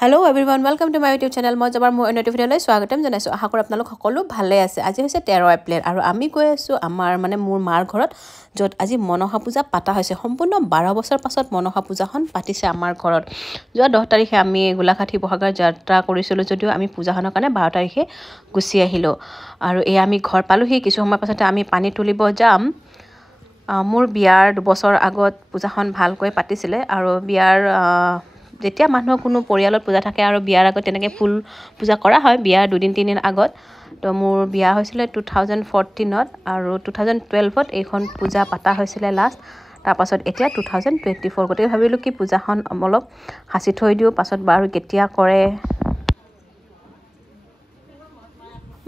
Hello everyone, welcome to my YouTube channel. মই যাবাৰ মোৰ অন্য ভিডিঅ'লৈ স্বাগতম জনাইছো। আশা কৰো আপোনালোক সকলো ভালে আছে। আজি হৈছে 13 এপ্ৰিল আৰু আমি গৈ আছো আমাৰ মোৰ মাৰ ঘৰত যত আজি মনসা পূজা পাতা হৈছে। সম্পূৰ্ণ 12 বছৰ পাছত মনসা পূজাখন পাতিছে আমাৰ ঘৰত। যোৱা 10 তাৰিখে আমি গোলাঘাট শিৱসাগৰ যাত্ৰা কৰিছিলো যদিও আমি পূজাখনৰ কাৰণে 12 তাৰিখে গুচি আহিলো। আৰু এই আমি ঘৰ পালোহি কিছু সময় পাছতে আমি পানী তুলিব যাম। মোৰ বিয়াৰ 2 বছৰ আগত পূজাখন ভালকৈ পাতিছিলে আৰু বিয়াৰ যেতিয়া মানুহৰ কোনো পৰিয়ালত পূজা থাকে আৰু বিয়াৰ আগত তেনেকৈ ফুল পূজা কৰা হয় বিয়াৰ 2-3 দিন আগত। তো মোৰ বিয়া হৈছিলে 2014ত আৰু 2012ত এইখন পূজা পাতা হৈছিলে লাষ্ট। তাৰ পাছত এতিয়া 2024 গতিকে ভাবিলো কি পূজাখন অলপ হাসি থৈ দিও পাছত বাৰু কেতিয়া কৰে।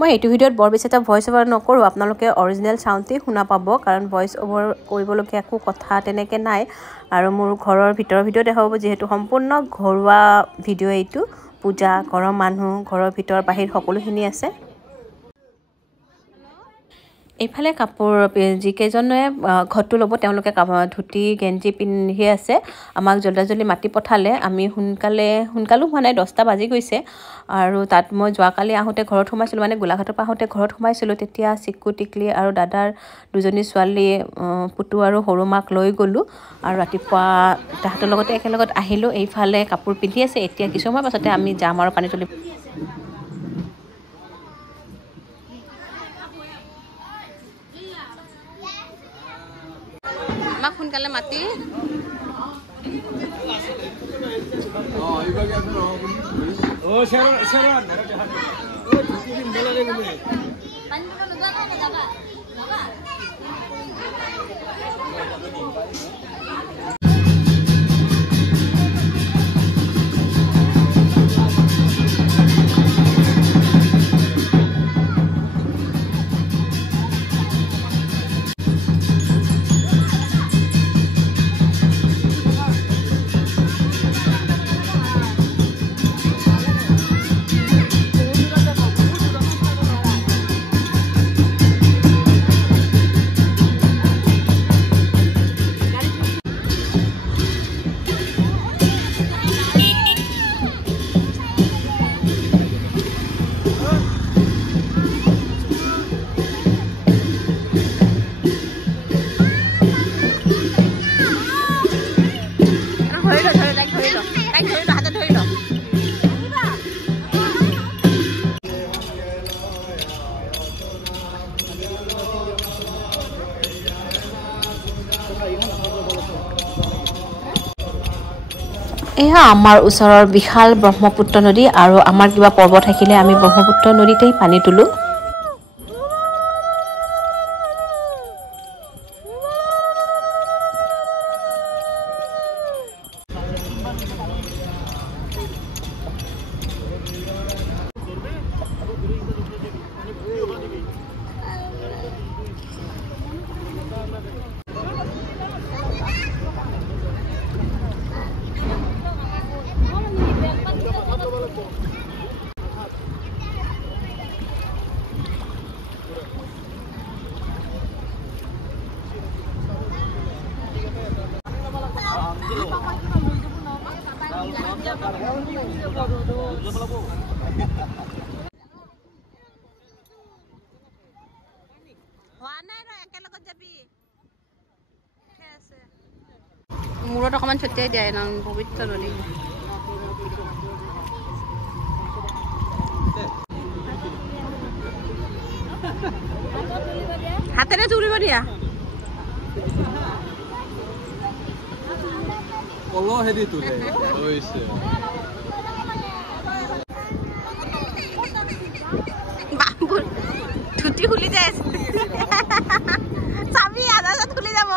মই এইটো ভিডিঅ'ত বৰ বেছি এটা ভয়েস ওভাৰ নকৰো, আপোনালোকে অৰিজিনেল সাউণ্ডে শুনা পাব কাৰণ ভয়েস ওভাৰ কৰিবলগীয়া একো কথা তেনেকৈ নাই। আৰু মোৰ ঘৰৰ ভিতৰৰ ভিডিঅ' দেখাব যিহেতু সম্পূৰ্ণ ঘৰুৱা ভিডিঅ' এইটো। পূজা ঘৰৰ মানুহ ঘৰৰ ভিতৰ বাহিৰ সকলোখিনি আছে। এইফালে কাপোৰ যিকেইজনে ঘৰটো ল'ব তেওঁলোকে ধুতি গেঞ্জি পিন্ধি আছে। আমাক জলদি মাতি পঠালে। আমি সোনকালো হোৱা নাই 10টা বাজি গৈছে। আৰু তাত মই যোৱাকালি আহোঁতে ঘৰত সোমাইছিলোঁ গোলাঘাটৰ পৰা আহোঁতে ঘৰত সোমাইছিলোঁ। তেতিয়া চিকু টিকলি আৰু দাদাৰ দুজনী ছোৱালী পুতু আৰু সৰু মাক লৈ গ'লোঁ আৰু ৰাতিপুৱা তাহাঁতৰ লগতে একেলগত আহিলোঁ। এইফালে কাপোৰ পিন্ধি আছে। এতিয়া কিছু সময় পাছতে আমি যাম আৰু পানী তুলিব। আমাক সোনকালে মাতি এয়া আমাৰ ওচৰৰ বিশাল ব্ৰহ্মপুত্ৰ নদী আৰু আমাৰ কিবা পৰ্বত থাকিলে আমি ব্ৰহ্মপুত্ৰ নদীতেই পানী তুলো। মূৰত অকমান ছটিয়াই দিয়া ন পবিত্ৰ নদী। হাতেৰে তুলিব দিয়া কলো হেৰি তুলে হৈছে বাবুৰ ধুতি খুলি যায় চাবি আধা খুলি যাব।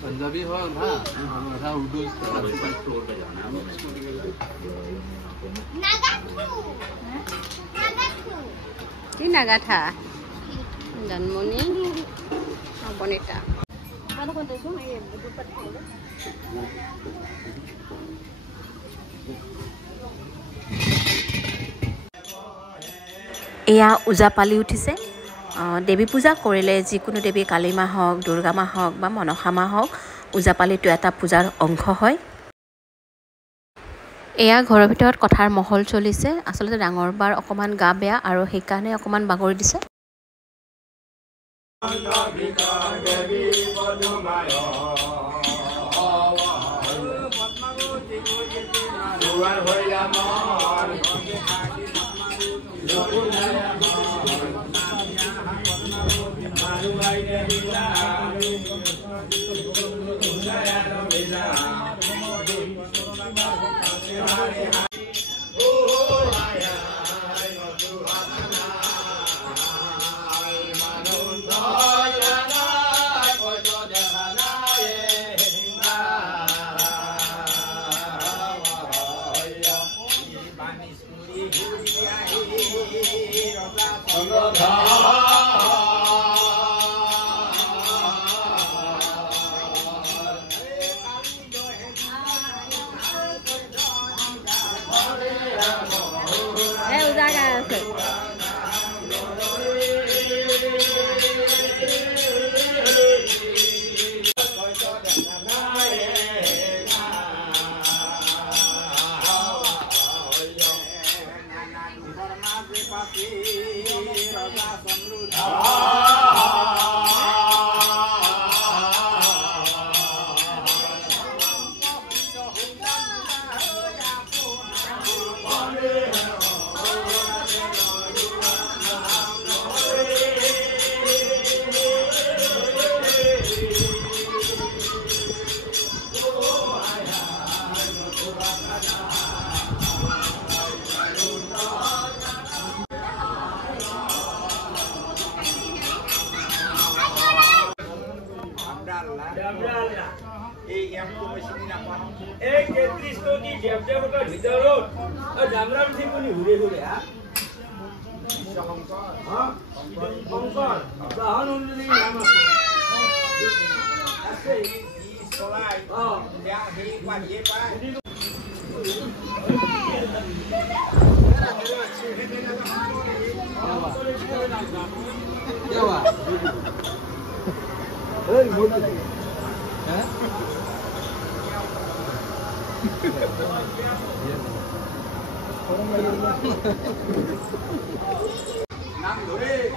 पंजाबी हो ना हमारा उर्दू কি নাগাথা জন্মনি বনিতা এয়া ওজাপালি উঠিছে দেৱী পূজা কৰিলে যিকোনো দেৱী কালী মা হওক দুৰ্গা মা হওক বা মনসা মা হওক ওজাপালিটো এটা পূজাৰ অংশ হয় এয়া ঘৰৰ ভিতৰত কথাৰ মহল চলিছে আচলতে ডাঙৰ বাৰ অকমান গা বেয়া আৰু সেইকাৰণে অকমান বাগৰি দিছে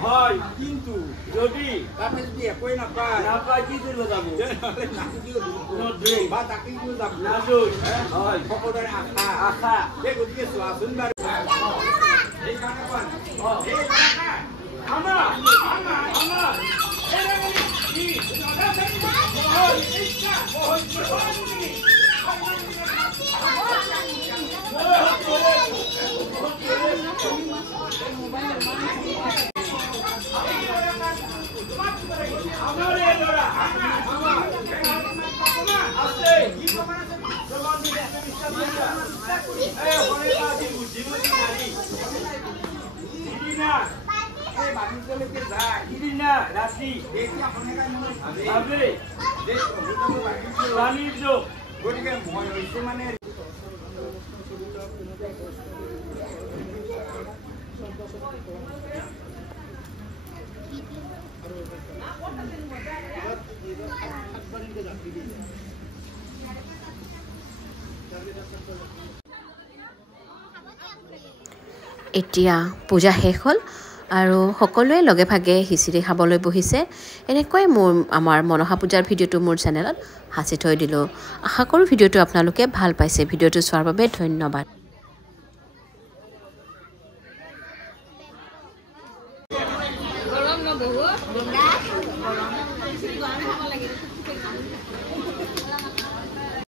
হয় কিন্তু যদি তাতে যদি একোই নাপায় নাপায় কি কৰিব যাব বা তাকে কি যাব নাজৈ হয় সকলোৰে আশা আশা এই গতিকে চোৱাচোন বাৰু সেইকাৰণে কোৱা আমাৰ আমাৰ আমাৰ গতিকে মই হৈছে মানে এতিয়া পূজা শেষ হ'ল আৰু সকলোৱে লগে ভাগে খিচিৰি খাবলৈ বহিছে এনেকৈ আমাৰ মনসা পূজাৰ ভিডিঅ'টো মোৰ চেনেলত সাঁচি থৈ দিলোঁ আশা কৰোঁ ভিডিঅ'টো আপোনালোকে ভাল পাইছে ভিডিঅ'টো চোৱাৰ বাবে ধন্যবাদ গৰম ন বহুত